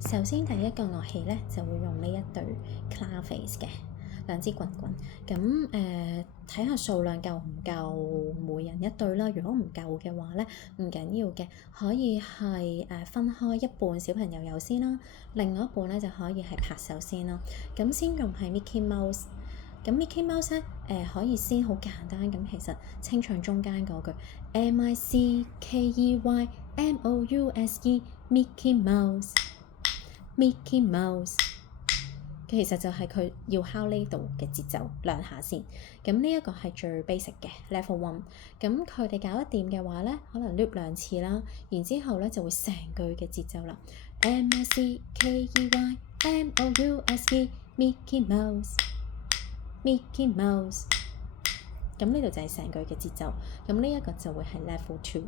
首先第一個樂器咧就會用呢一對 claves 嘅兩支棍棍，咁睇下數量夠唔夠每人一對啦。如果唔夠嘅話咧，唔緊要嘅，可以係分開一半小朋友有先啦，另外一半咧就可以係拍手先啦。咁先用係 Mickey Mouse，咁 Mickey Mouse 咧可以先好簡單咁，其實清唱中間嗰句 Mickey Mouse Mickey Mouse。Mickey Mouse 其實就係佢要敲呢度嘅節奏兩下先，咁呢一個係最 basic 嘅 level 1。咁佢哋搞得掂嘅話咧，可能 loop 2次啦，然之後咧就會成句嘅節奏啦。Mickey Mouse Mickey Mouse，Mickey Mouse。咁呢度就係成句嘅節奏，咁呢一個就會係 level 2。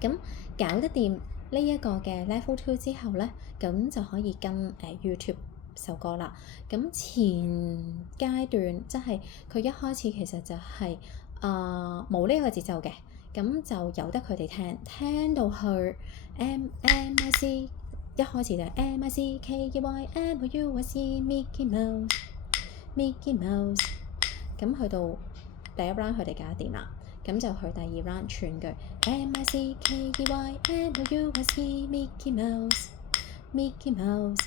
咁搞得掂呢一個嘅 level 2之後咧，咁就可以跟YouTube 首歌啦。咁前階段即係佢一開始其實就係冇呢個節奏嘅，咁就由得佢哋聽到去 MIC， 一開始就係 MICKEYMOUSE Mickey Mouse。咁去到第一 round 佢哋搞掂啦，咁就去第二 round 全句 MICKEYMOUSE Mickey Mouse。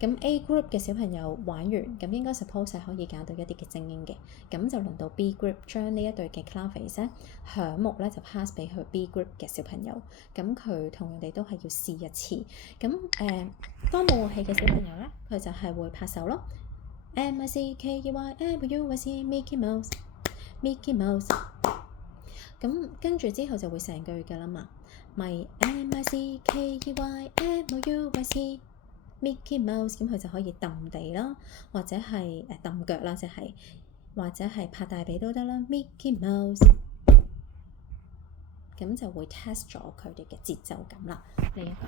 咁 A group 嘅小朋友玩完，咁應該 suppose 係可以搞到一啲嘅精英嘅，咁就輪到 B group 將呢一對嘅 claves 咧響目咧就 pass 俾佢 B group 嘅小朋友，咁佢同人哋都係要試一次。咁當冇樂器嘅小朋友咧，佢就係會拍手咯。MICKEYMOUSE Mickey Mouse。咁跟住之後就會成句㗎啦嘛，咪 MICKEYMOUSE Mickey Mouse， 咁佢就可以揼地啦，或者係揼腳啦，或者係拍大髀都得啦。Mickey Mouse， 咁就會 test 咗佢哋嘅節奏感啦。呢一個